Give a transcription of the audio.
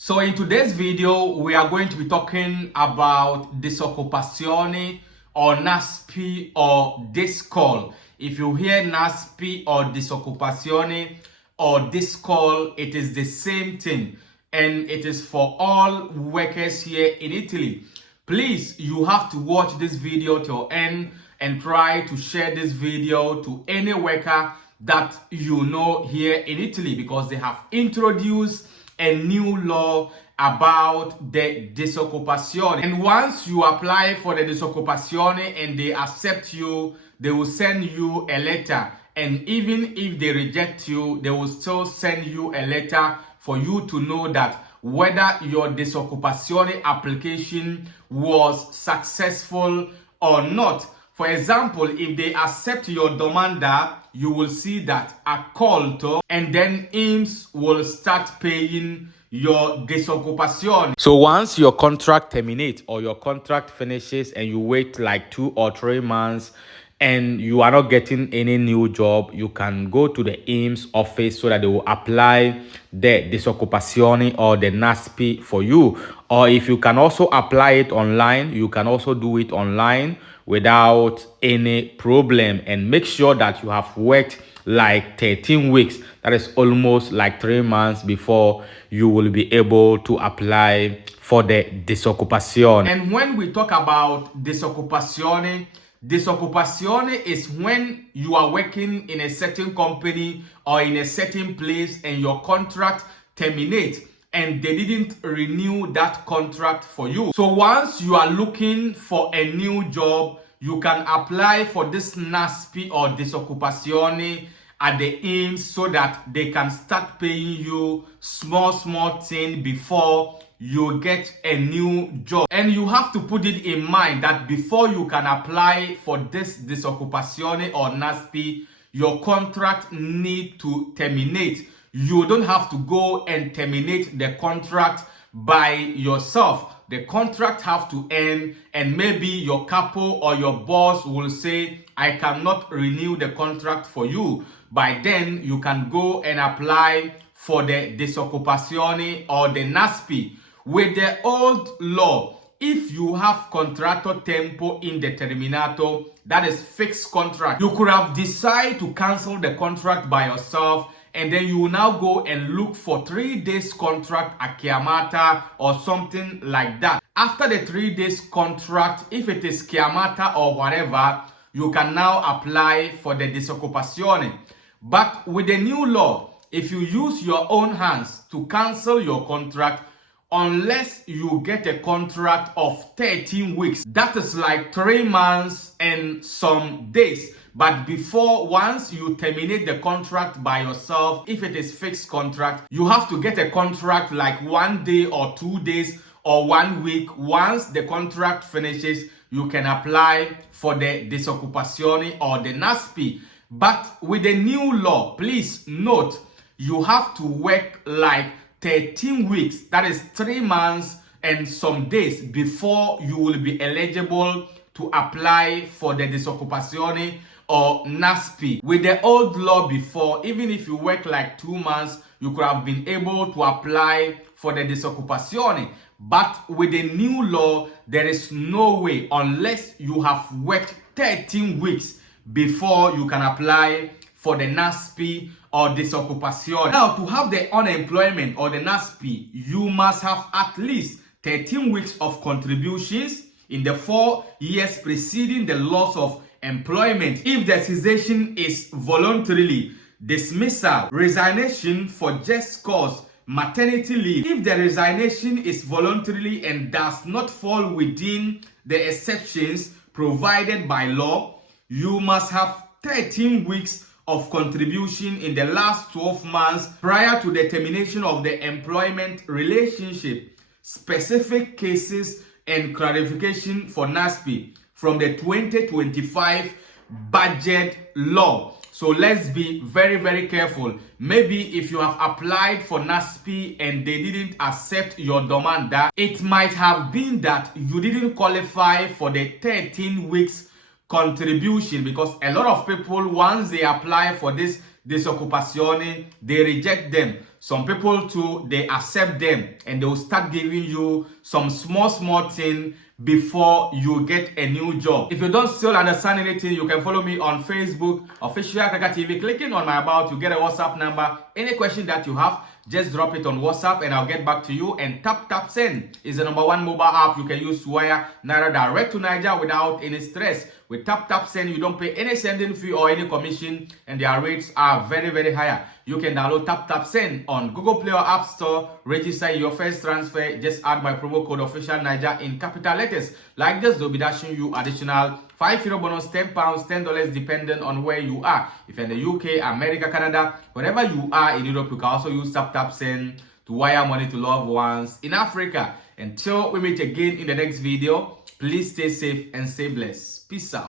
So in today's video, we are going to be talking about DISOCCUPAZIONE or NASPI or DISCOL. If you hear NASPI or DISOCCUPAZIONE or DISCOL, it is the same thing, and it is for all workers here in Italy. Please, you have to watch this video till end and try to share this video to any worker that you know here in Italy, because they have introduced a new law about the DISOCCUPAZIONE. And once you apply for the DISOCCUPAZIONE and they accept you, they will send you a letter. And even if they reject you, they will still send you a letter for you to know that whether your DISOCCUPAZIONE application was successful or not. For example, if they accept your domanda, you will see that accolto, and then INPS will start paying your DISOCCUPAZIONE. So once your contract terminates or your contract finishes and you wait like 2 or 3 months and you are not getting any new job, you can go to the INPS office so that they will apply the DISOCCUPAZIONE or the NASPI for you. Or if you can also apply it online, you can also do it online without any problem. And make sure that you have worked like 13 weeks. That is almost like 3 months before you will be able to apply for the DISOCCUPAZIONE. And when we talk about DISOCCUPAZIONE, DISOCCUPAZIONE is when you are working in a certain company or in a certain place and your contract terminates and they didn't renew that contract for you. So once you are looking for a new job, you can apply for this NASPI or DISOCCUPAZIONE at the INPS so that they can start paying you small thing before you get a new job. And you have to put it in mind that before you can apply for this DISOCCUPAZIONE or NASPI, your contract need to terminate. You don't have to go and terminate the contract by yourself. The contract have to end, and maybe your couple or your boss will say, I cannot renew the contract for you. By then, you can go and apply for the DISOCCUPAZIONE or the NASPI. With the old law, if you have contratto tempo indeterminato, that is fixed contract, you could have decided to cancel the contract by yourself, and then you will now go and look for 3 days contract at chiamata or something like that. After the 3 days contract, if it is chiamata or whatever, you can now apply for the DISOCCUPAZIONE. But with the new law, if you use your own hands to cancel your contract, unless you get a contract of 13 weeks, that is like 3 months and some days. But before, once you terminate the contract by yourself, if it is fixed contract, you have to get a contract like 1 day or 2 days or 1 week. Once the contract finishes, you can apply for the DISOCCUPAZIONE or the NASPI. But with the new law, please note, you have to work like 13 weeks, that is 3 months and some days, before you will be eligible to apply for the DISOCCUPAZIONE or NASPI. With the old law before, even if you work like 2 months, you could have been able to apply for the DISOCCUPAZIONE. But with the new law, there is no way, unless you have worked 13 weeks before you can apply for the NASPI or DISOCCUPAZIONE. Now, to have the unemployment or the NASPI, you must have at least 13 weeks of contributions in the 4 years preceding the loss of employment. If the cessation is voluntarily, dismissal, resignation for just cause, maternity leave. If the resignation is voluntarily and does not fall within the exceptions provided by law, you must have 13 weeks of contribution in the last 12 months prior to the termination of the employment relationship. Specific cases and clarification for NASPI from the 2025 budget law. So let's be very careful. Maybe if you have applied for NASPI and they didn't accept your domanda, it might have been that you didn't qualify for the 13 weeks contribution, because a lot of people, once they apply for this DISOCCUPAZIONE, they reject them. Some people too, they accept them and they will start giving you some small thing before you get a new job. If you don't still understand anything, you can follow me on Facebook, Official Kaka TV. Clicking on my about, you get a WhatsApp number. Any question that you have, just drop it on WhatsApp and I'll get back to you. And Tap Send is the #1 mobile app you can use to wire Naira direct to Niger without any stress. With Tap Send, you don't pay any sending fee or any commission, and their rates are very higher. You can download Tap Send on Google Play or App Store. Register your first transfer. Just add my promo code Official Niger in capital letters. Like this, they'll be dashing you additional €5 bonus, £10, $10 depending on where you are. If you're in the UK, America, Canada, wherever you are in Europe, you can also use Tap Send to wire money to loved ones in Africa. Until we meet again in the next video, please stay safe and stay blessed. Peace out.